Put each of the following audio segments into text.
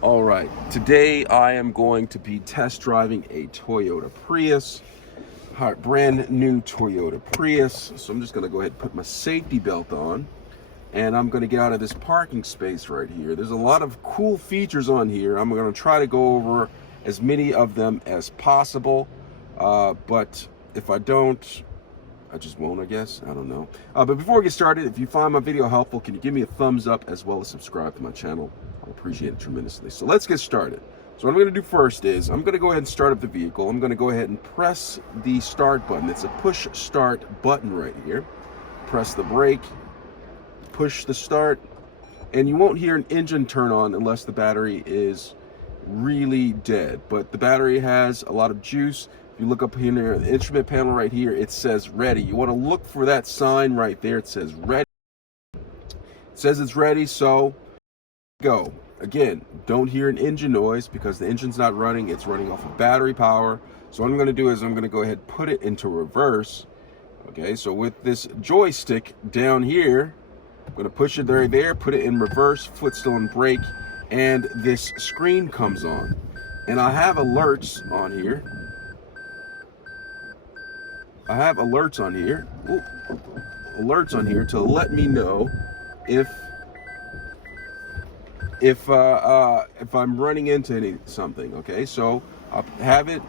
All right, today I am going to be test driving a Toyota Prius, brand new Toyota Prius. So I'm just gonna go ahead and put my safety belt on, and I'm gonna get out of this parking space right here. There's a lot of cool features on here. I'm gonna try to go over as many of them as possible, but if I don't, I just won't, I guess. I don't know. But before we get started, if you find my video helpful, can you give me a thumbs up as well as subscribe to my channel? I appreciate it tremendously. So let's get started. So what I'm going to do first is I'm going to go ahead and start up the vehicle. I'm going to go ahead and press the start button. It's a push start button right here. Press the brake, push the start, and you won't hear an engine turn on unless the battery is really dead. But the battery has a lot of juice. If you look up here near the instrument panel right here, it says ready. You want to look for that sign right there. It says ready. It says it's ready, so go. Again, don't hear an engine noise because the engine's not running. It's running off of battery power. So what I'm going to do is I'm going to go ahead and put it into reverse. Okay, so with this joystick down here, I'm going to push it right there, put it in reverse, foot still on brake, and this screen comes on. And I have alerts on here. Alerts on here to let me know if I'm running into something. Okay, so I had it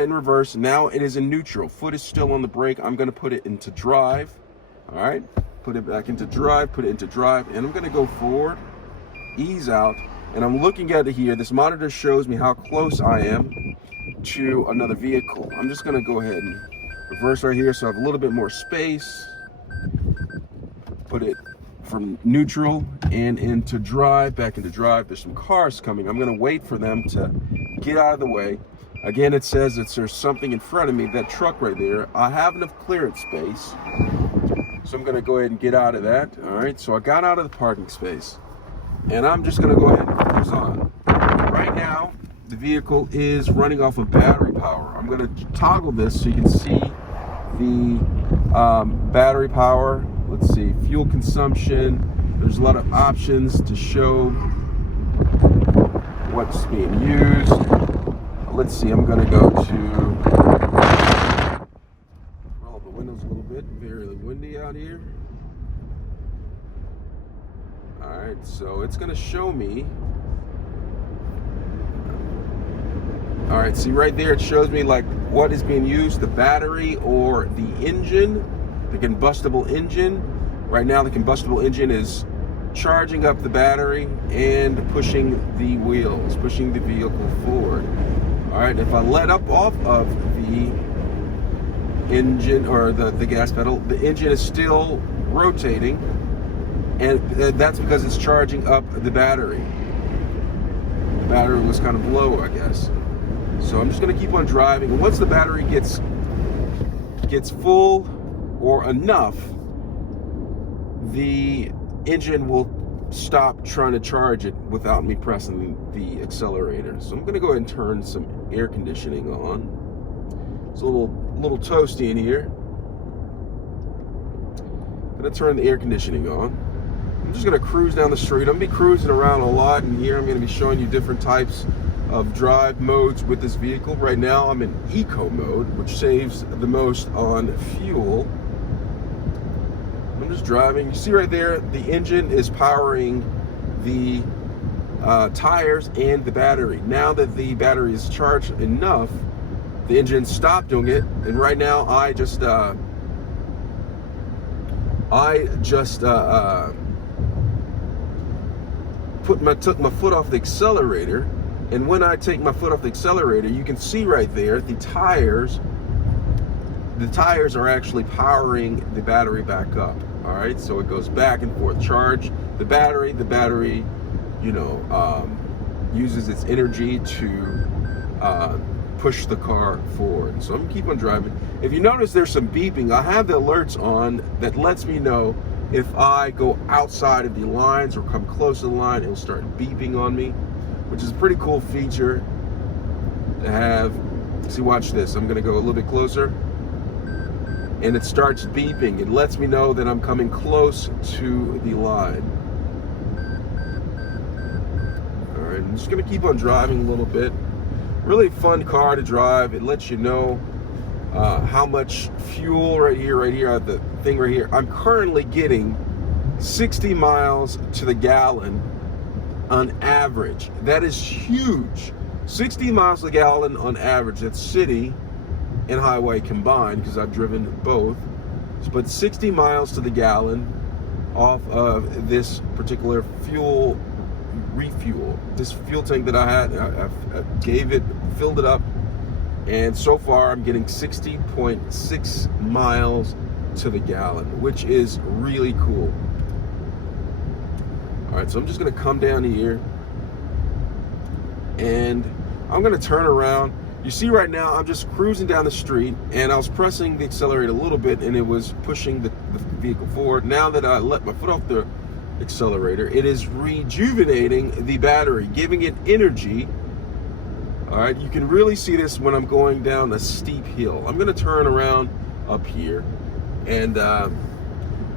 in reverse. Now it is in neutral. Foot is still on the brake. I'm going to put it into drive. All right, put it back into drive. Put it into drive, and I'm going to go forward, ease out, and I'm looking at it here. This monitor shows me how close I am to another vehicle. I'm just going to go ahead and reverse right here, so I have a little bit more space. Put it from neutral and into drive, back into drive. There's some cars coming. I'm going to wait for them to get out of the way. Again, it says that there's something in front of me, that truck right there. I have enough clearance space, so I'm going to go ahead and get out of that. All right, so I got out of the parking space, and I'm just going to go ahead and cruise on. Right now, the vehicle is running off of battery power. I'm going to toggle this so you can see the battery power. Let's see, fuel consumption. There's a lot of options to show what's being used. Let's see, I'm going to go to roll up the windows a little bit. Very windy out here. All right, so it's going to show me. All right, see right there, it shows me like what is being used, the battery or the engine, the combustible engine. Right now, the combustible engine is charging up the battery and pushing the wheels, pushing the vehicle forward. All right, if I let up off of the engine or the gas pedal, the engine is still rotating, and that's because it's charging up the battery. The battery was kind of low, I guess. So I'm just going to keep on driving, and once the battery gets full or enough, the engine will stop trying to charge it without me pressing the accelerator. So I'm going to go ahead and turn some air conditioning on. It's a little toasty in here. I'm going to turn the air conditioning on. I'm just going to cruise down the street. I'm going to be cruising around a lot, and here I'm going to be showing you different types of drive modes with this vehicle. Right now I'm in eco mode, which saves the most on fuel. I'm just driving. You see right there, the engine is powering the tires and the battery. Now that the battery is charged enough, the engine stopped doing it, and right now I just took my foot off the accelerator. And when I take my foot off the accelerator, you can see right there the tires are actually powering the battery back up. All right, so it goes back and forth. Charge the battery, uses its energy to push the car forward. So I'm gonna keep on driving. If you notice, there's some beeping. I have the alerts on that lets me know if I go outside of the lines or come close to the line, it'll start beeping on me, which is a pretty cool feature to have. See, watch this. I'm gonna go a little bit closer, and it starts beeping. It lets me know that I'm coming close to the line. All right, I'm just gonna keep on driving a little bit. Really fun car to drive. It lets you know how much fuel right here, the thing right here. I'm currently getting 60 miles to the gallon on average. That is huge. 60 miles to the gallon on average. That's city and highway combined, because I've driven both. But 60 miles to the gallon off of this particular fuel refuel. This fuel tank that I had, I filled it up, and so far I'm getting 60.6 miles to the gallon, which is really cool. All right, so I'm just gonna come down here and I'm gonna turn around. You see right now, I'm just cruising down the street, and I was pressing the accelerator a little bit and it was pushing the vehicle forward. Now that I let my foot off the accelerator, it is rejuvenating the battery, giving it energy. All right, you can really see this when I'm going down a steep hill. I'm gonna turn around up here, and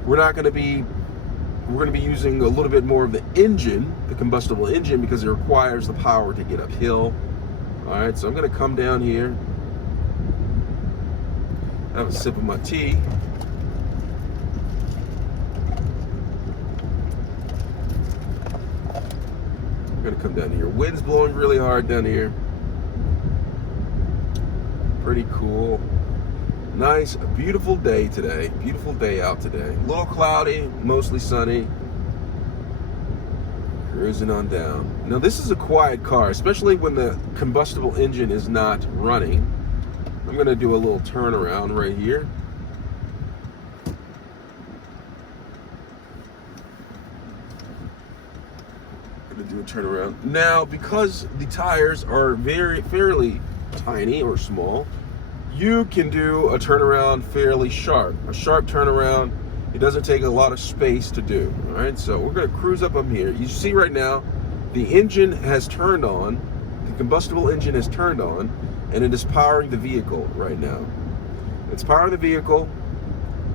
we're gonna be using a little bit more of the engine, the combustible engine, because it requires the power to get uphill. All right, so I'm gonna come down here, have a sip of my tea. I'm gonna come down here. Wind's blowing really hard down here. Pretty cool. Nice, beautiful day today. Beautiful day out today. A little cloudy, mostly sunny. Cruising on down. Now this is a quiet car, especially when the combustible engine is not running. I'm gonna do a little turnaround right here. Gonna do a turnaround. Now, because the tires are fairly tiny or small, you can do a turnaround fairly sharp. A sharp turnaround. It doesn't take a lot of space to do. All right, so we're gonna cruise up here. You see right now, the engine has turned on, the combustible engine has turned on, and it is powering the vehicle right now. It's powering the vehicle.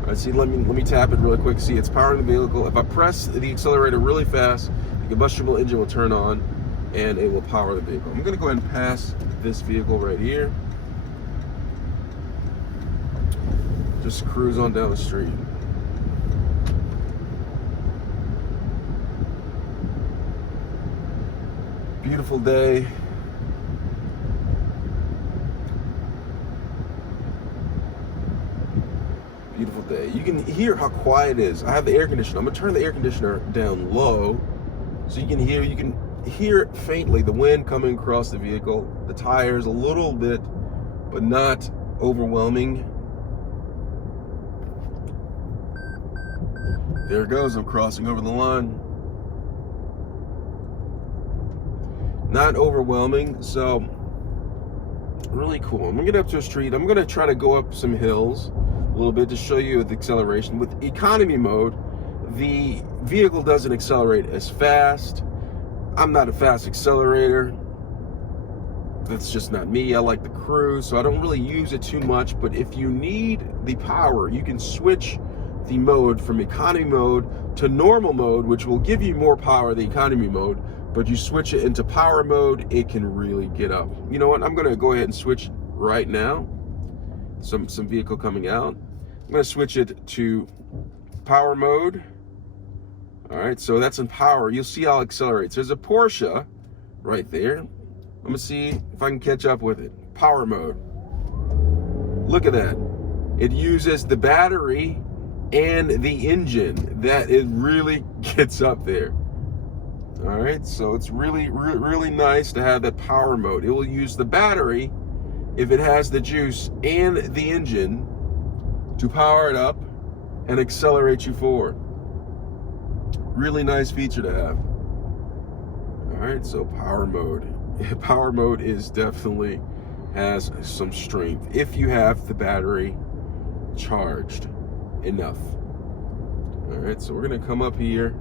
All right, see, let me tap it really quick. See, it's powering the vehicle. If I press the accelerator really fast, the combustible engine will turn on, and it will power the vehicle. I'm gonna go ahead and pass this vehicle right here. Just cruise on down the street. Beautiful day. Beautiful day. You can hear how quiet it is. I have the air conditioner. I'm gonna turn the air conditioner down low so you can hear faintly the wind coming across the vehicle, the tires a little bit, but not overwhelming. There it goes, I'm crossing over the line. Not overwhelming, so really cool. I'm gonna get up to a street. I'm gonna try to go up some hills a little bit to show you the acceleration. With economy mode, the vehicle doesn't accelerate as fast. I'm not a fast accelerator. That's just not me. I like the cruise, so I don't really use it too much. But if you need the power, you can switch the mode from economy mode to normal mode, which will give you more power, the economy mode. But you switch it into power mode, it can really get up. You know what? I'm gonna go ahead and switch right now. Some vehicle coming out. I'm gonna switch it to power mode. All right, so that's in power. You'll see how it accelerates. There's a Porsche right there. I'm gonna see if I can catch up with it. Power mode. Look at that. It uses the battery and the engine. That it really gets up there. All right, so it's really nice to have that power mode. It will use the battery, if it has the juice, and the engine to power it up and accelerate you forward. Really nice feature to have. All right, so power mode. Power mode is definitely has some strength if you have the battery charged enough. All right, so we're gonna come up here.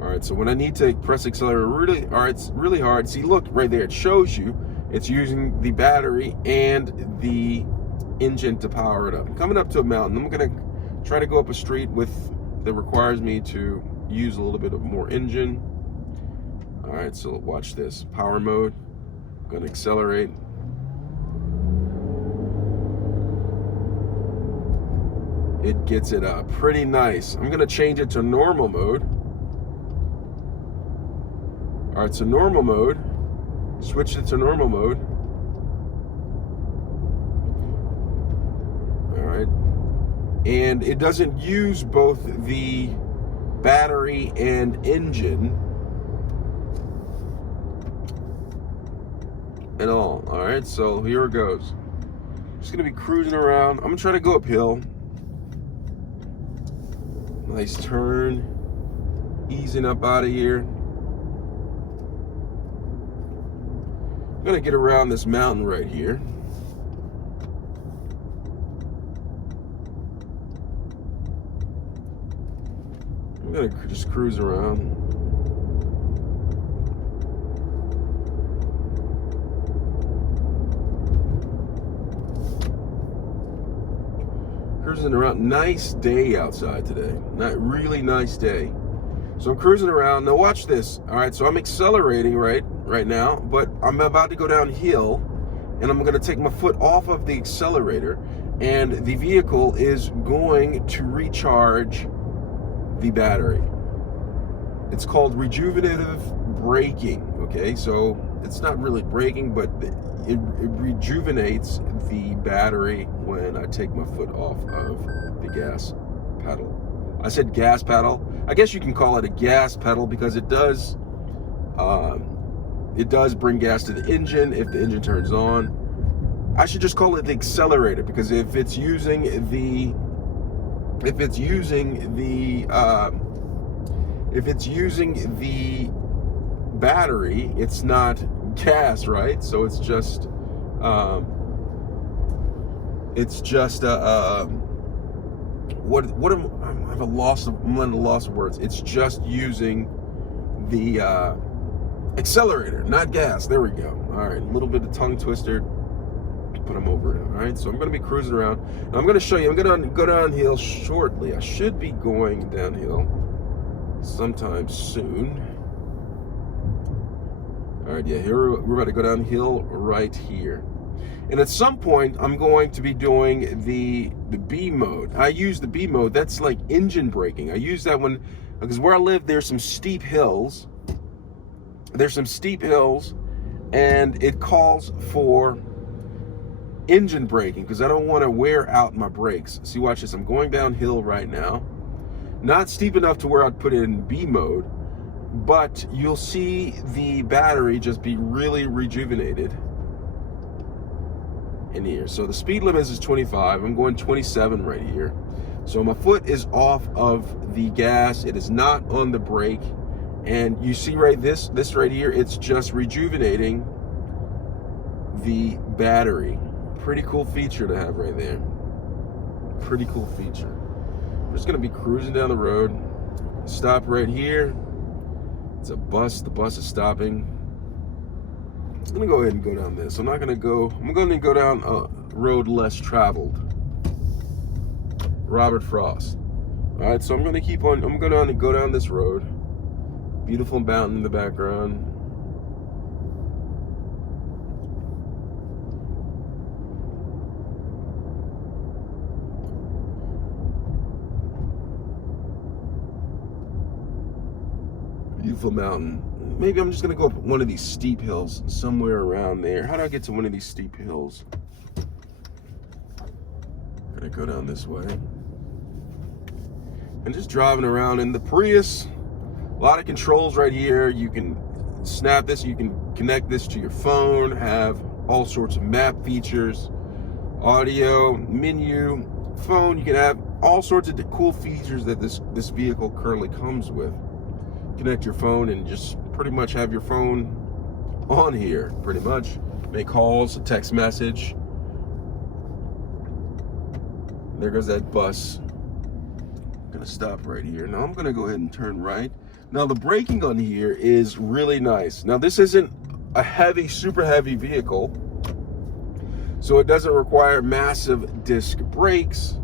All right, so when I need to press accelerator it's really hard. See, look right there, it shows you it's using the battery and the engine to power it up. Coming up to a mountain, I'm gonna try to go up a street that requires me to use a little bit of more engine. All right, so watch this. Power mode. I'm gonna accelerate. It gets it up pretty nice. I'm gonna change it to normal mode. All right, so normal mode. Switch it to normal mode. All right. And it doesn't use both the battery and engine at all. All right, so here it goes. Just gonna be cruising around. I'm gonna try to go uphill. Nice turn, easing up out of here. I'm gonna get around this mountain right here. I'm gonna just cruise around. Cruising around. Nice day outside today. Really nice day. So I'm cruising around. Now watch this. All right, so I'm accelerating right now, but I'm about to go downhill, and I'm going to take my foot off of the accelerator, and the vehicle is going to recharge the battery. It's called rejuvenative braking. Okay, so it's not really braking, but it rejuvenates the battery when I take my foot off of the gas pedal. I said gas pedal. I guess you can call it a gas pedal because it does bring gas to the engine if the engine turns on. I should just call it the accelerator, because if it's using the battery, it's not gas, right? So it's just I'm at a loss of words. It's just using the accelerator, not gas. There we go. All right, a little bit of tongue twister, but I'm over it. All right, so I'm going to be cruising around. And I'm going to show you. I'm going to go downhill shortly. I should be going downhill sometime soon. All right, yeah, here we're about to go downhill right here. And at some point, I'm going to be doing the B mode. I use the B mode. That's like engine braking. I use that one because where I live, there's some steep hills. And it calls for engine braking because I don't want to wear out my brakes. See, watch this. I'm going downhill right now. Not steep enough to where I'd put it in B mode, but you'll see the battery just be really rejuvenated in here. So the speed limit is 25. I'm going 27 right here. So my foot is off of the gas. It is not on the brake. And you see right this right here, it's just rejuvenating the battery. Pretty cool feature to have right there. Pretty cool feature. I'm just gonna be cruising down the road. Stop right here. It's a bus. The bus is stopping. I'm gonna go ahead and go down this. I'm gonna go down a road less traveled. Robert Frost. All right, so I'm gonna go down this road. Beautiful mountain in the background. Beautiful mountain. Maybe I'm just gonna go up one of these steep hills somewhere around there. How do I get to one of these steep hills? I'm gonna go down this way. And just driving around in the Prius. A lot of controls right here. You can snap this, you can connect this to your phone, have all sorts of map features, audio, menu, phone. You can have all sorts of cool features that this vehicle currently comes with. Connect your phone and just pretty much have your phone on here, pretty much. Make calls, a text message. There goes that bus. I'm gonna stop right here. Now I'm gonna go ahead and turn right. Now the braking on here is really nice. Now this isn't a super heavy vehicle, so it doesn't require massive disc brakes.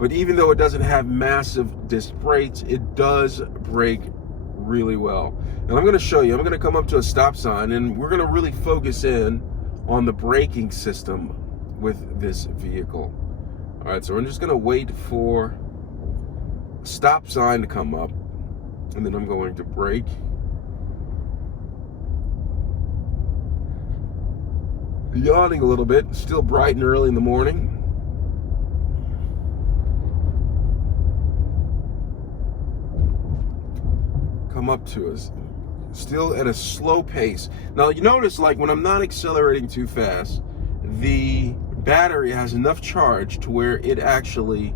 But even though it doesn't have massive disc brakes, it does brake really well. And I'm going to show you, I'm going to come up to a stop sign and we're going to really focus in on the braking system with this vehicle. All right, so I'm just going to wait for a stop sign to come up, and then I'm going to brake. Yawning a little bit, still bright and early in the morning. Come up to us, still at a slow pace. Now you notice, like when I'm not accelerating too fast, the battery has enough charge to where it actually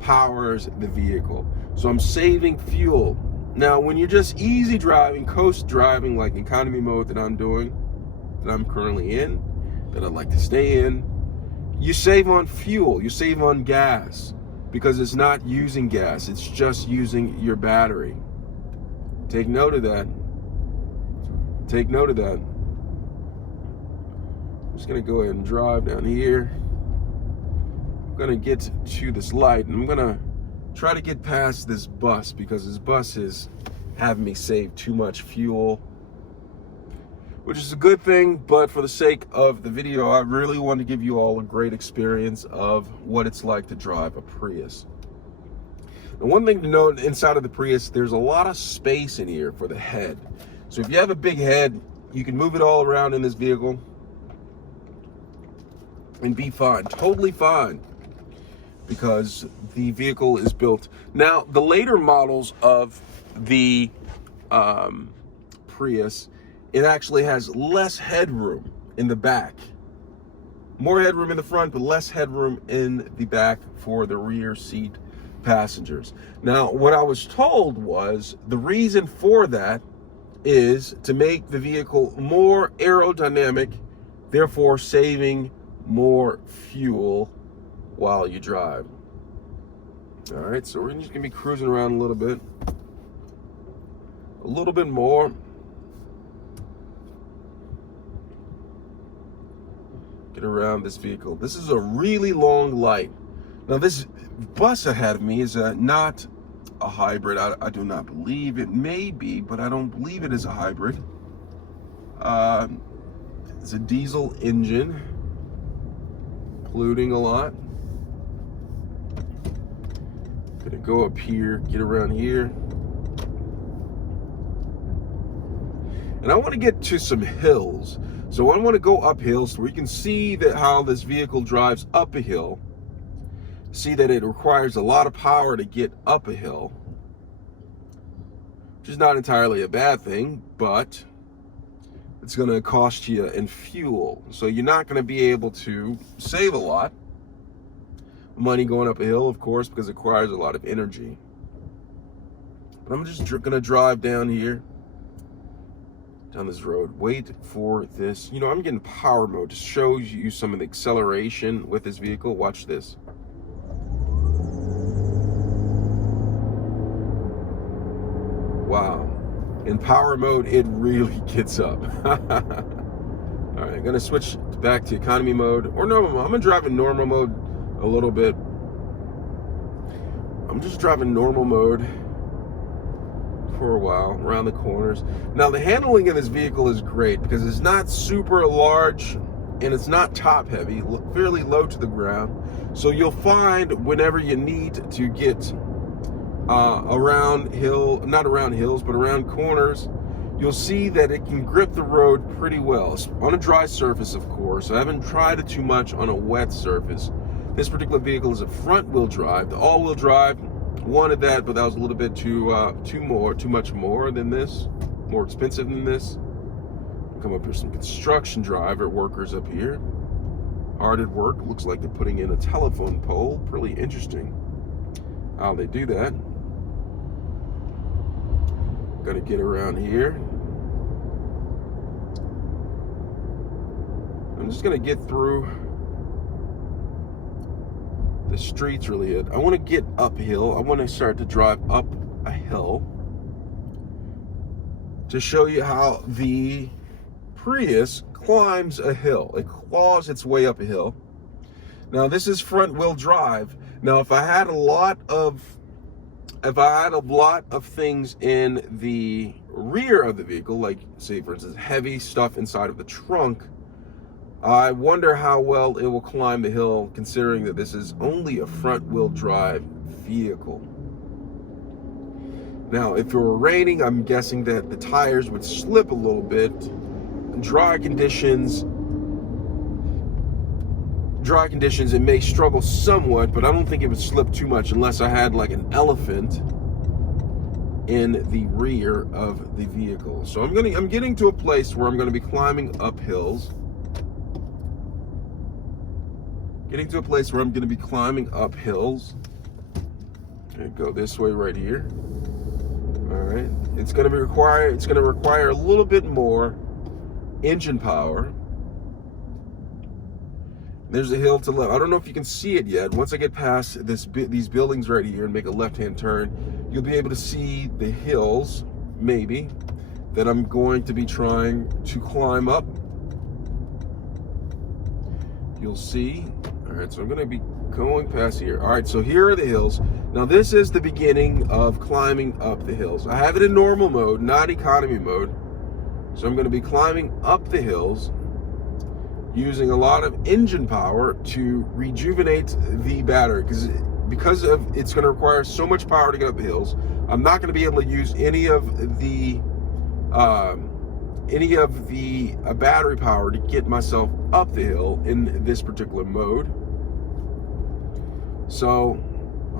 powers the vehicle. So I'm saving fuel. Now when you're just easy driving, coast driving, like economy mode that I'm doing, that I'm currently in, that I'd like to stay in, you save on fuel, you save on gas, because it's not using gas, it's just using your battery. Take note of that. Take note of that. I'm just gonna go ahead and drive down here. I'm gonna get to this light and I'm gonna try to get past this bus, because this bus is having me save too much fuel, which is a good thing, but for the sake of the video, I really want to give you all a great experience of what it's like to drive a Prius. And one thing to note, inside of the Prius, there's a lot of space in here for the head. So if you have a big head, you can move it all around in this vehicle and be fine, totally fine, because the vehicle is built. Now, the later models of the Prius, it actually has less headroom in the back. More headroom in the front, but less headroom in the back for the rear seat passengers. Now, what I was told was the reason for that is to make the vehicle more aerodynamic, therefore saving more fuel while you drive. All right, so we're just gonna be cruising around a little bit more. Get around this vehicle. This is a really long light. Now this bus ahead of me is not a hybrid. I do not believe it may be, but I don't believe it is a hybrid. It's a diesel engine, polluting a lot. Gonna go up here, get around here. And I want to get to some hills. So I want to go up hills so we can see that how this vehicle drives up a hill. See that it requires a lot of power to get up a hill, which is not entirely a bad thing, but it's going to cost you in fuel. So you're not going to be able to save a lot of money going up a hill, of course, because it requires a lot of energy. But I'm just going to drive down here, down this road, wait for this. You know, I'm getting power mode to show you some of the acceleration with this vehicle. Watch this. Wow. In power mode, it really gets up. All right, I'm gonna switch back to economy mode or normal mode. I'm gonna drive in normal mode a little bit. I'm just driving normal mode for a while, around the corners. Now, the handling of this vehicle is great because it's not super large and it's not top heavy, fairly low to the ground. So you'll find whenever you need to get around not around hills, but around corners, you'll see that it can grip the road pretty well. It's on a dry surface, of course. I haven't tried it too much on a wet surface. This particular vehicle is a front-wheel drive. The all-wheel drive, wanted that, but that was a little bit too much more than this, more expensive than this. Come up here, some construction driver workers up here, hard at work. Looks like they're putting in a telephone pole. Pretty interesting how they do that. Gotta get around here. I'm just gonna get through the streets really good. I want to get uphill. I want to start to drive up a hill to show you how the Prius climbs a hill. It claws its way up a hill. Now this is front wheel drive, Now, if I had a lot of things in the rear of the vehicle, like say for instance heavy stuff inside of the trunk, I wonder how well it will climb the hill, considering that this is only a front wheel drive vehicle. Now, if it were raining, I'm guessing that the tires would slip a little bit. Dry conditions, it may struggle somewhat, but I don't think it would slip too much unless I had like an elephant in the rear of the vehicle. So I'm getting to a place where I'm going to be climbing up hills. Getting to a place where I'm going to be climbing up hills. Okay, go this way right here. All right, it's going to require a little bit more engine power. There's a hill to the left. I don't know if you can see it yet. Once I get past these buildings right here and make a left-hand turn, you'll be able to see the hills, maybe, that I'm going to be trying to climb up. You'll see. All right, so I'm going to be going past here. All right, so here are the hills. Now, this is the beginning of climbing up the hills. I have it in normal mode, not economy mode. So I'm going to be climbing up the hills, using a lot of engine power to rejuvenate the battery, because it's going to require so much power to get up the hills. I'm not going to be able to use any of the battery power to get myself up the hill in this particular mode. So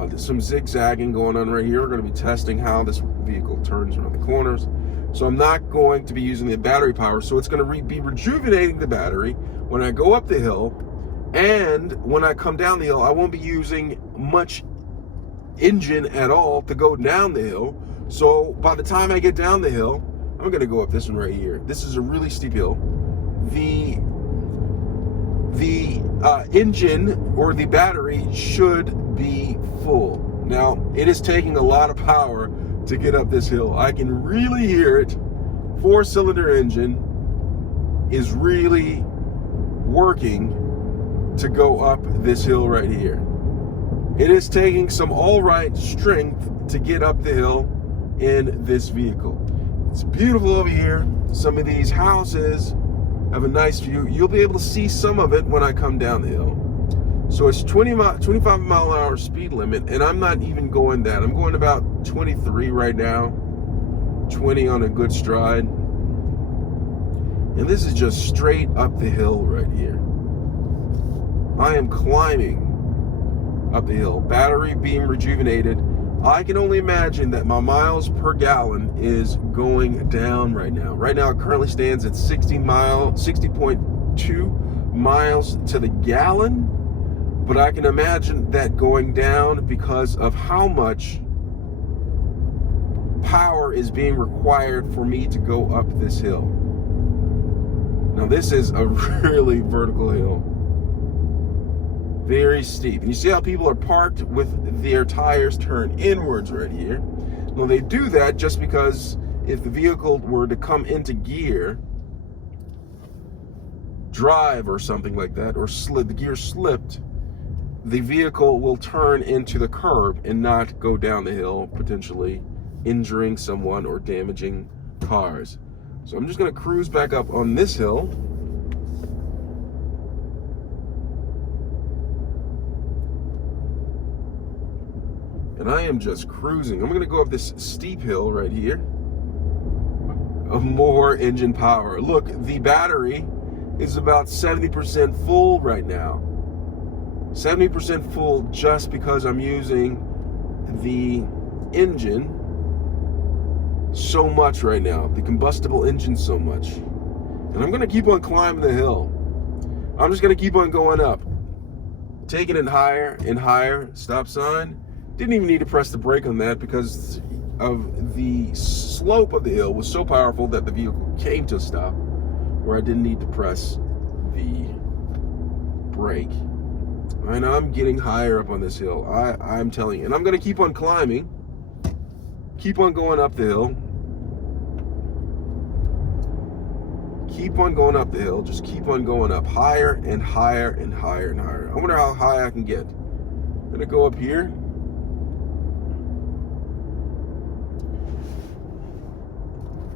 there's some zigzagging going on right here. We're going to be testing how this vehicle turns around the corners. So I'm not going to be using the battery power, so it's going to be rejuvenating the battery when I go up the hill, and when I come down the hill, I won't be using much engine at all to go down the hill. So by the time I get down the hill, I'm going to go up this one right here. This is a really steep hill. The engine or the battery should be full. Now, it is taking a lot of power to get up this hill. I can really hear it. 4-cylinder engine is really working to go up this hill right here. It is taking some all right strength to get up the hill in this vehicle. It's beautiful over here. Some of these houses have a nice view. You'll be able to see some of it when I come down the hill. So it's 25 mile an hour speed limit, and I'm not even going that. I'm going about 23 right now, 20 on a good stride. And this is just straight up the hill right here. I am climbing up the hill, battery being rejuvenated. I can only imagine that my miles per gallon is going down right now. Right now it currently stands at 60.2 miles to the gallon. But I can imagine that going down because of how much power is being required for me to go up this hill. Now, this is a really vertical hill. Very steep. And you see how people are parked with their tires turned inwards right here? Well, they do that just because if the vehicle were to come into gear, drive or something like that, or the gear slipped, the vehicle will turn into the curb and not go down the hill, potentially injuring someone or damaging cars. So I'm just going to cruise back up on this hill. And I am just cruising. I'm going to go up this steep hill right here. Of more engine power. Look, the battery is about 70% full right now. 70% full just because I'm using the engine so much right now, the combustible engine so much. And I'm going to keep on climbing the hill. I'm just going to keep on going up, taking it higher and higher. Stop sign. Didn't even need to press the brake on that because of the slope of the hill was so powerful that the vehicle came to a stop where I didn't need to press the brake. And I'm getting higher up on this hill. I'm telling you. And I'm going to keep on climbing. Keep on going up the hill. Keep on going up the hill. Just keep on going up higher and higher and higher and higher. I wonder how high I can get. I'm gonna go up here.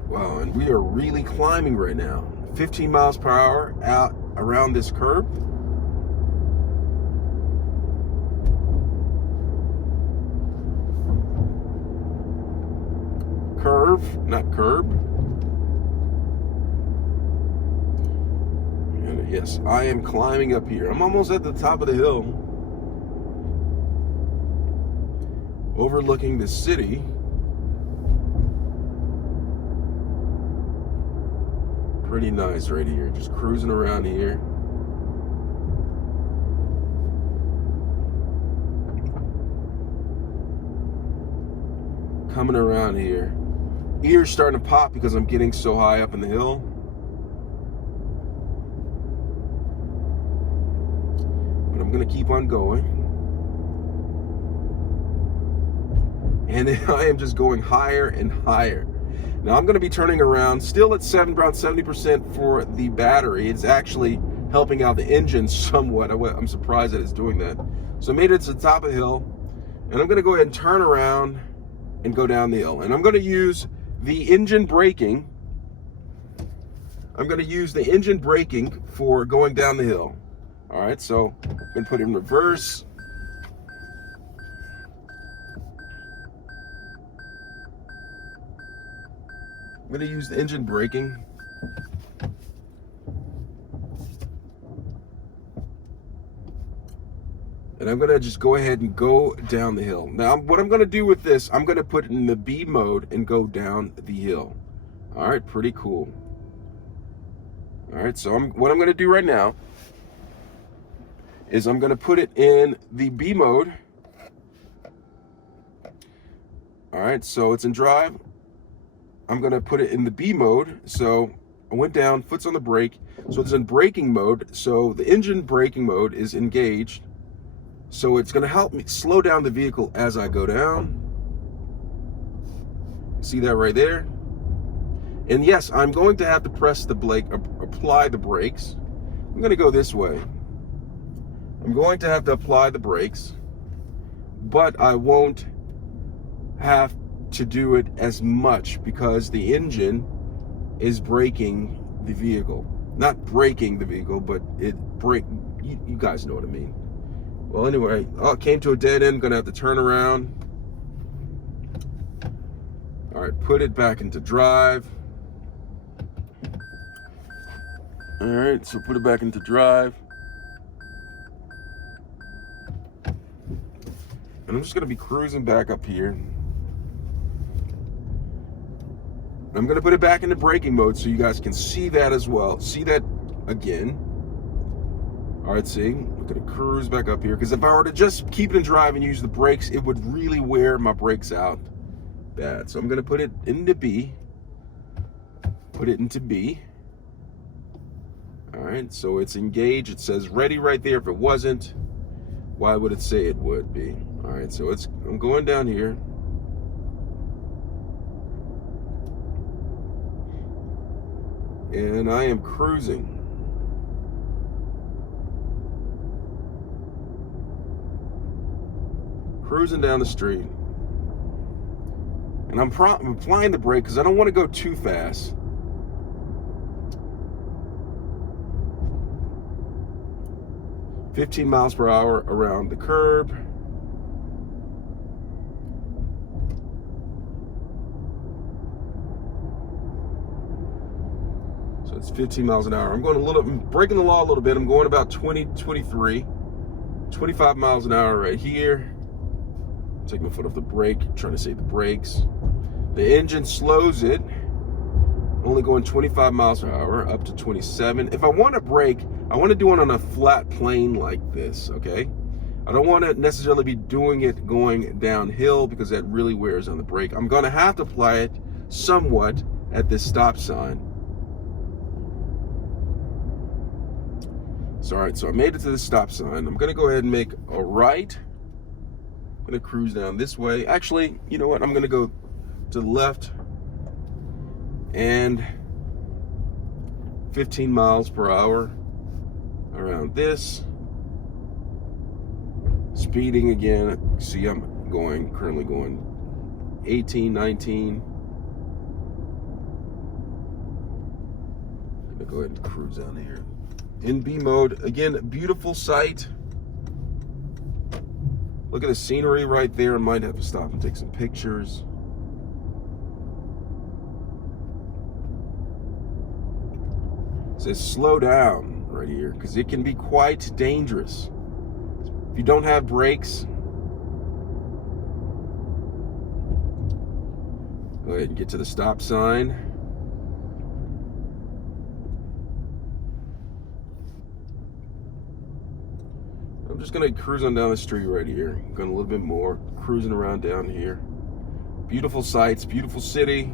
Wow, and we are really climbing right now. 15 miles per hour out around this curb. Curve, not curb. And yes, I am climbing up here. I'm almost at the top of the hill, overlooking the city. Pretty nice right here, just cruising around here. Coming around here. Ears starting to pop because I'm getting so high up in the hill. But I'm gonna keep on going. And I am just going higher and higher. Now I'm gonna be turning around, still at around 70% for the battery. It's actually helping out the engine somewhat. I'm surprised that it's doing that. So I made it to the top of the hill, and I'm gonna go ahead and turn around and go down the hill. And I'm gonna use the engine braking. I'm gonna use the engine braking for going down the hill. All right, so I'm gonna put it in reverse. I'm gonna use the engine braking. And I'm gonna just go ahead and go down the hill. Now, what I'm gonna do with this, I'm gonna put it in the B mode and go down the hill. All right, pretty cool. All right, so what I'm gonna do right now is I'm gonna put it in the B mode. All right, so it's in drive. I'm gonna put it in the B mode. So I went down, foot's on the brake. So it's in braking mode. So the engine braking mode is engaged. So it's gonna help me slow down the vehicle as I go down. See that right there? And yes, I'm going to have to press the brake, apply the brakes. I'm gonna go this way. I'm going to have to apply the brakes, but I won't have to do it as much because the engine is braking the vehicle. Not braking the vehicle, but you guys know what I mean. Well, anyway, it came to a dead end. Gonna have to turn around. All right, put it back into drive. All right, so put it back into drive. And I'm just gonna be cruising back up here. I'm gonna put it back into braking mode so you guys can see that as well. See that again. All right, see, I'm gonna cruise back up here because if I were to just keep it in drive and use the brakes, it would really wear my brakes out bad. So I'm gonna put it into B, put it into B. All right, so it's engaged. It says ready right there. If it wasn't, why would it say it would be? All right, so I'm going down here. And I am cruising. Cruising down the street. And I'm applying the brake because I don't want to go too fast. $15 miles per hour around the curb. So it's 15 miles an hour. I'm breaking the law a little bit. I'm going about 20, 23, 25 miles an hour right here. Take my foot off the brake, trying to save the brakes. The engine slows it, only going 25 miles per hour up to 27. If I want to brake, I want to do it on a flat plane like this, okay? I don't want to necessarily be doing it going downhill because that really wears on the brake. I'm going to have to apply it somewhat at this stop sign. So, all right, so I made it to the stop sign. I'm going to go ahead and make a right. I'm gonna cruise down this way. Actually, you know what? I'm gonna go to the left and 15 miles per hour around this. Speeding again. See, I'm currently going 18, 19. I'm gonna go ahead and cruise down here. In B mode, again, beautiful sight. Look at the scenery right there. I might have to stop and take some pictures. It says slow down right here because it can be quite dangerous. If you don't have brakes, go ahead and get to the stop sign. I'm just gonna cruise on down the street right here. Going a little bit more, cruising around down here. Beautiful sights, beautiful city.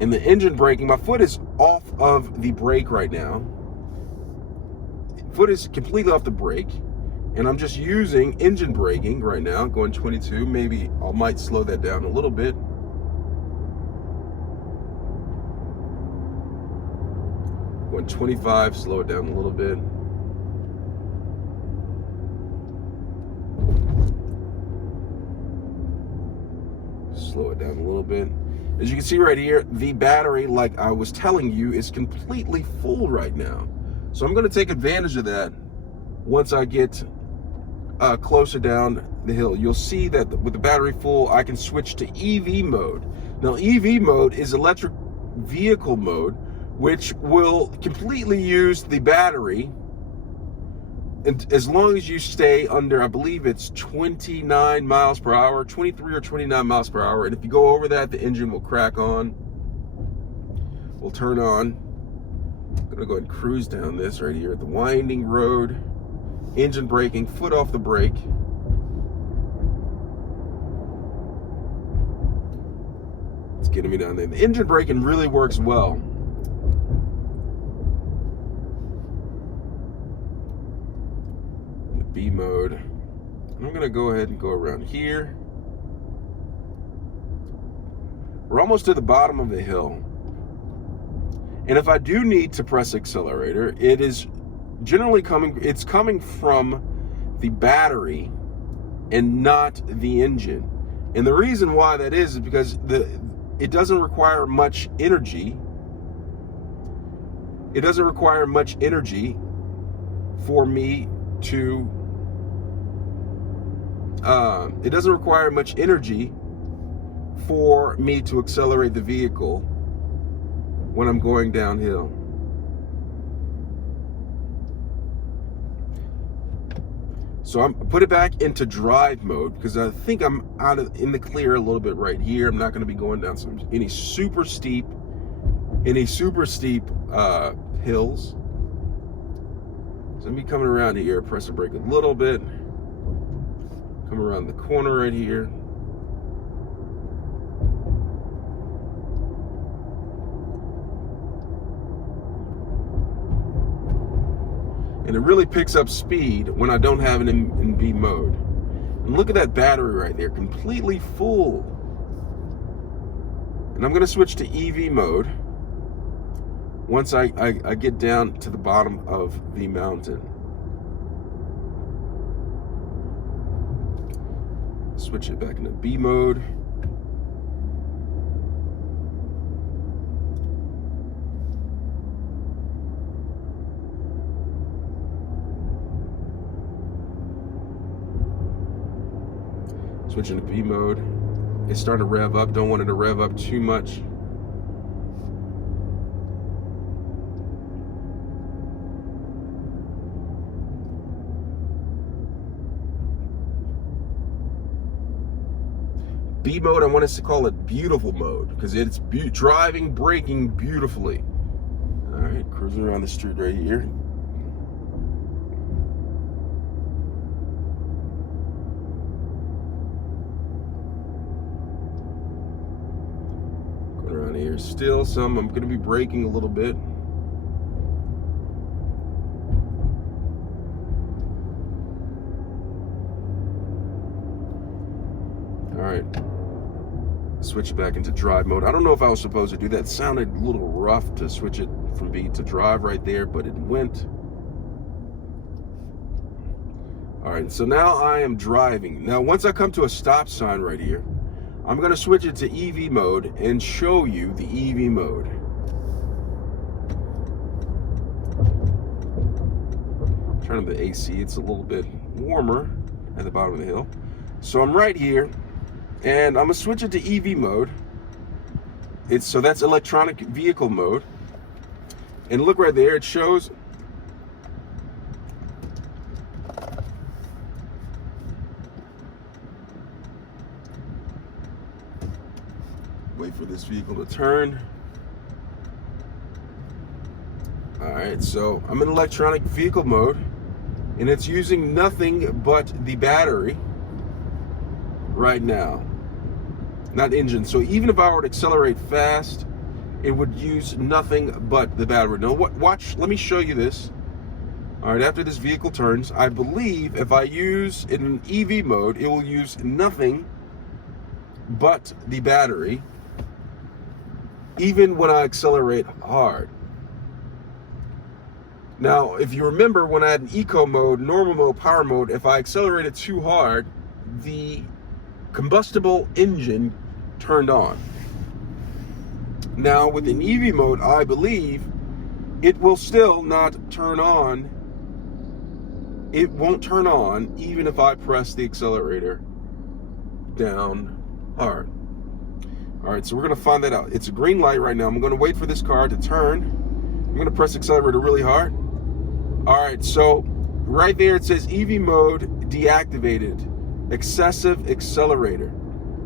And the engine braking, my foot is off of the brake right now. Foot is completely off the brake. And I'm just using engine braking right now, going 22. Maybe I might slow that down a little bit. Going 25, slow it down a little bit. Slow it down a little bit. As you can see right here, the battery, like I was telling you, is completely full right now. So I'm going to take advantage of that once I get closer down the hill. You'll see that with the battery full, I can switch to EV mode. Now, EV mode is electric vehicle mode, which will completely use the battery. And as long as you stay under, I believe it's 29 miles per hour, 23 or 29 miles per hour. And if you go over that, the engine will crack on, will turn on. I'm gonna go ahead and cruise down this right here at the winding road. Engine braking, foot off the brake. It's getting me down there. The engine braking really works well. B mode. I'm gonna go ahead and go around here. We're almost to the bottom of the hill. And if I do need to press accelerator, it is generally coming from the battery and not the engine. And the reason why that is because it doesn't require much energy. It doesn't require much energy for me to it doesn't require much energy for me to accelerate the vehicle when I'm going downhill. So I'm put it back into drive mode because I think I'm in the clear a little bit right here. I'm not going to be going down any super steep hills. So I'm be coming around here, press the brake a little bit. Come around the corner right here. And it really picks up speed when I don't have it in B mode. And look at that battery right there, completely full. And I'm gonna switch to EV mode once I get down to the bottom of the mountain. Switch it back into B mode. Switch into B mode. It's starting to rev up. Don't want it to rev up too much. B mode, I want us to call it beautiful mode because it's driving, braking beautifully. All right, cruising around the street right here. Going around here still some. I'm going to be braking a little bit. All right. Switch it back into drive mode. I don't know if I was supposed to do that. It sounded a little rough to switch it from B to drive right there, but it went. All right, so now I am driving. Now, once I come to a stop sign right here, I'm going to switch it to EV mode and show you the EV mode. Turn on the AC. It's a little bit warmer at the bottom of the hill. So I'm right here, and I'm going to switch it to EV mode. So that's electronic vehicle mode. And look right there, it shows wait for this vehicle to turn. All right, so I'm in electronic vehicle mode, and it's using nothing but the battery right now, not engine. So even if I were to accelerate fast, it would use nothing but the battery. Now watch, let me show you this. All right, after this vehicle turns, I believe if I use it in EV mode, it will use nothing but the battery, even when I accelerate hard. Now, if you remember, when I had an eco mode, normal mode, power mode, if I accelerated too hard, the combustible engine turned on. Now, with an EV mode, I believe it will still not turn on. It won't turn on even if I press the accelerator down hard. All right, so we're gonna find that out. It's a green light right now. I'm gonna wait for this car to turn. I'm gonna press accelerator really hard. All right, so right there it says EV mode deactivated, excessive accelerator.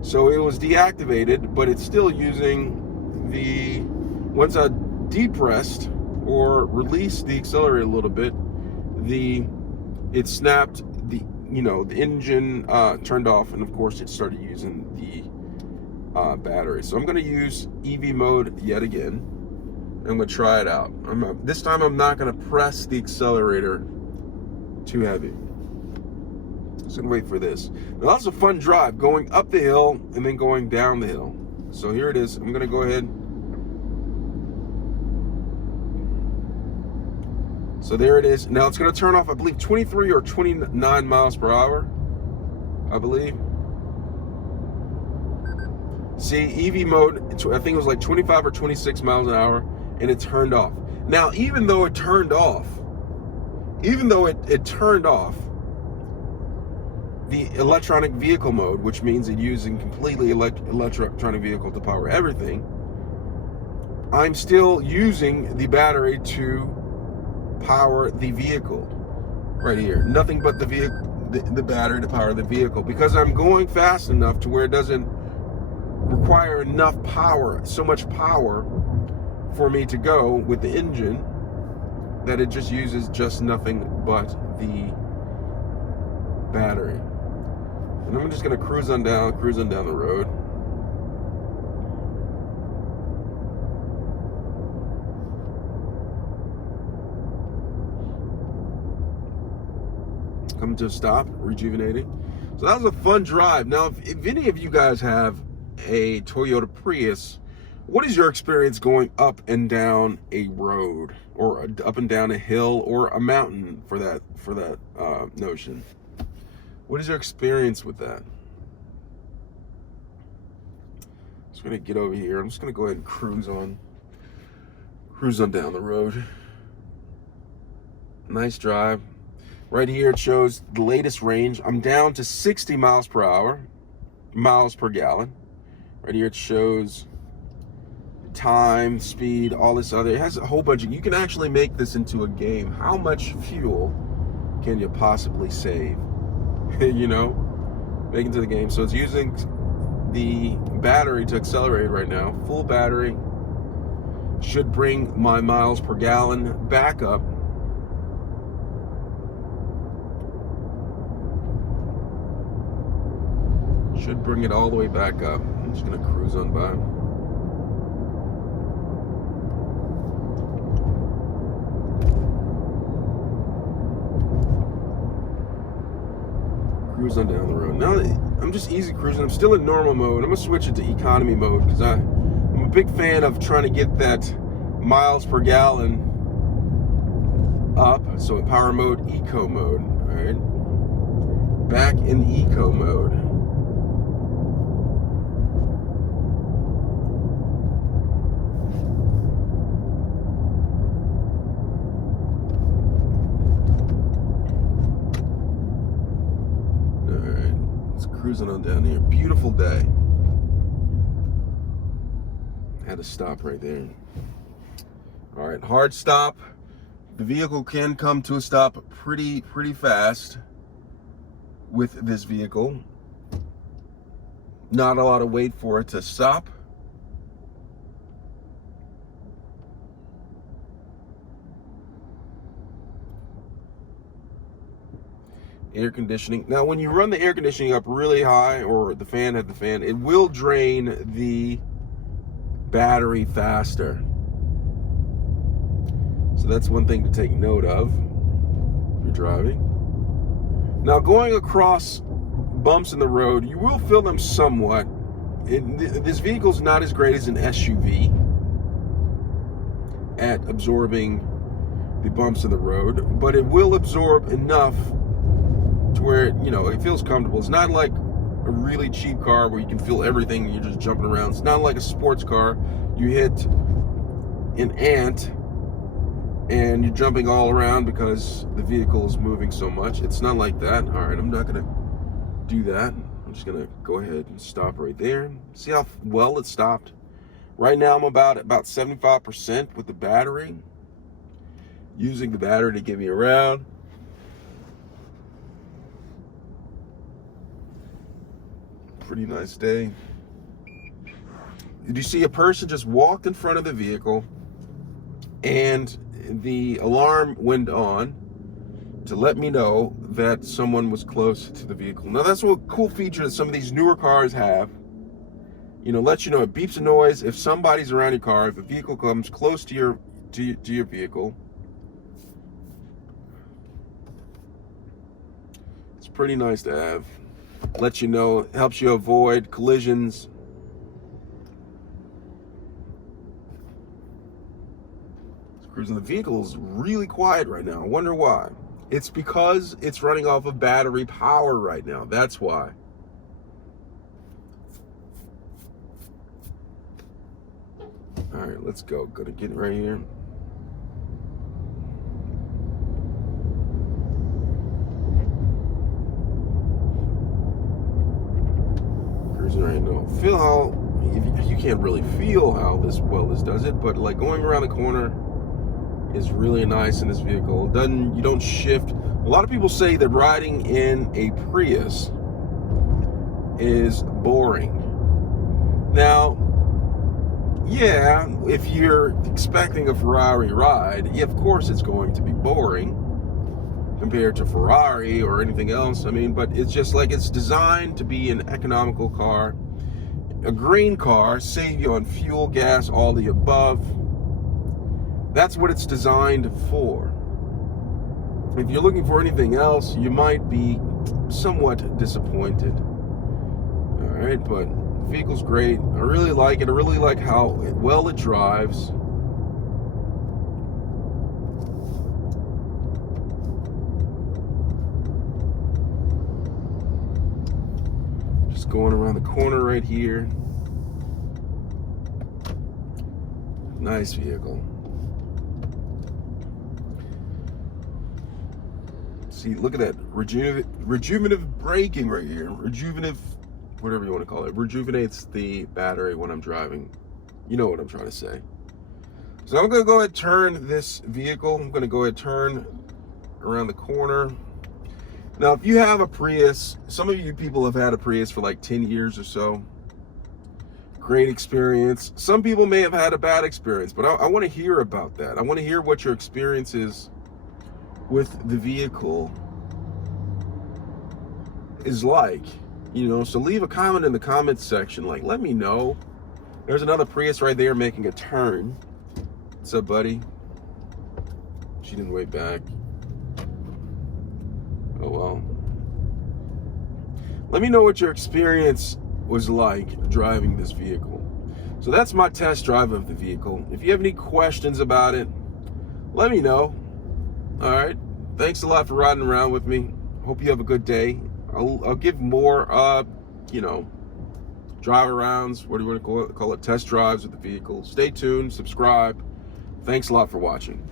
So it was deactivated, but it's still using the, once I depressed or released the accelerator a little bit, it snapped the engine turned off, and of course it started using the battery. So I'm going to use EV mode yet again. I'm going to try it out. This time I'm not going to press the accelerator too heavy. So I'm going to wait for this. Now that's a fun drive, going up the hill and then going down the hill. So here it is. I'm going to go ahead. So there it is. Now it's going to turn off, I believe, 23 or 29 miles per hour, I believe. See, EV mode, I think it was like 25 or 26 miles an hour, and it turned off. Now, even though it turned off, the electronic vehicle mode, which means it's using completely electronic vehicle to power everything, I'm still using the battery to power the vehicle right here. Nothing but the vehicle, the battery to power the vehicle, because I'm going fast enough to where it doesn't require enough power, so much power for me to go with the engine, that it just uses just nothing but the battery. And I'm just going to cruise on down the road. Coming to a stop, rejuvenating. So that was a fun drive. Now, if any of you guys have a Toyota Prius, what is your experience going up and down a road, or up and down a hill, or a mountain for that notion? What is your experience with that? Just gonna get over here. I'm just gonna go ahead and cruise on down the road. Nice drive. Right here it shows the latest range. I'm down to 60 miles per hour, miles per gallon. Right here it shows time, speed, all this other. It has a whole bunch of, you can actually make this into a game. How much fuel can you possibly save? You know, make it to the game. So it's using the battery to accelerate right now. Full battery should bring my miles per gallon back up. Should bring it all the way back up. I'm just gonna cruise on by. Cruise on down the road. Now I'm just easy cruising. I'm still in normal mode. I'm gonna switch it to economy mode because I'm a big fan of trying to get that miles per gallon up. So in power mode, eco mode. All right. back in eco mode. All right, let's cruising on down here. Beautiful day. Had to stop right there. All right, hard stop. The vehicle can come to a stop pretty fast with this vehicle. Not a lot of wait for it to stop. Air conditioning. Now, when you run the air conditioning up really high, or the fan, it will drain the battery faster. So that's one thing to take note of if you're driving. Now, going across bumps in the road, you will feel them somewhat. This vehicle's not as great as an SUV at absorbing the bumps in the road, but it will absorb enough to where it feels comfortable. It's not like a really cheap car where you can feel everything and you're just jumping around. It's not like a sports car. You hit an ant and you're jumping all around because the vehicle is moving so much. It's not like that. All right, I'm not gonna do that. I'm just gonna go ahead and stop right there. See how well it stopped? Right now I'm about 75% with the battery. Using the battery to get me around. Pretty nice day. Did you see a person just walked in front of the vehicle and the alarm went on to let me know that someone was close to the vehicle? Now that's a cool feature that some of these newer cars have. Lets you know, it beeps a noise if somebody's around your car, if a vehicle comes close to your vehicle. It's pretty nice to have. Lets you know, helps you avoid collisions. Cruising. The vehicle is really quiet right now. I wonder why. It's because it's running off of battery power right now. That's why. All right, let's go. Gonna get it right here. Cruising right now. Feel how you can't really feel how this does it, but like going around the corner is really nice in this vehicle. You don't shift. A lot of people say that riding in a Prius is boring. Now, yeah, if you're expecting a Ferrari ride, yeah, of course it's going to be boring compared to Ferrari or anything else. I mean, but it's just like it's designed to be an economical car, a green car, save you on fuel, gas, all the above. That's what it's designed for. If you're looking for anything else, you might be somewhat disappointed. All right, but the vehicle's great. I really like it. I really like how well it drives. Just going around the corner right here. Nice vehicle. See, look at that. Rejuvenative braking right here. Rejuvenative, whatever you want to call it. Rejuvenates the battery when I'm driving. You know what I'm trying to say. So I'm going to go ahead and turn this vehicle. I'm going to go ahead and turn around the corner. Now, if you have a Prius, some of you people have had a Prius for like 10 years or so. Great experience. Some people may have had a bad experience, but I want to hear about that. I want to hear what your experience is with the vehicle is like, so leave a comment in the comments section. Like, let me know. There's another Prius right there making a turn. What's up, buddy? She didn't wave back. Oh well. Let me know what your experience was like driving this vehicle. So that's my test drive of the vehicle. If you have any questions about it, let me know. All right. Thanks a lot for riding around with me. Hope you have a good day. I'll give more, you know, drive arounds, what do you want to call it, test drives with the vehicle. Stay tuned, subscribe. Thanks a lot for watching.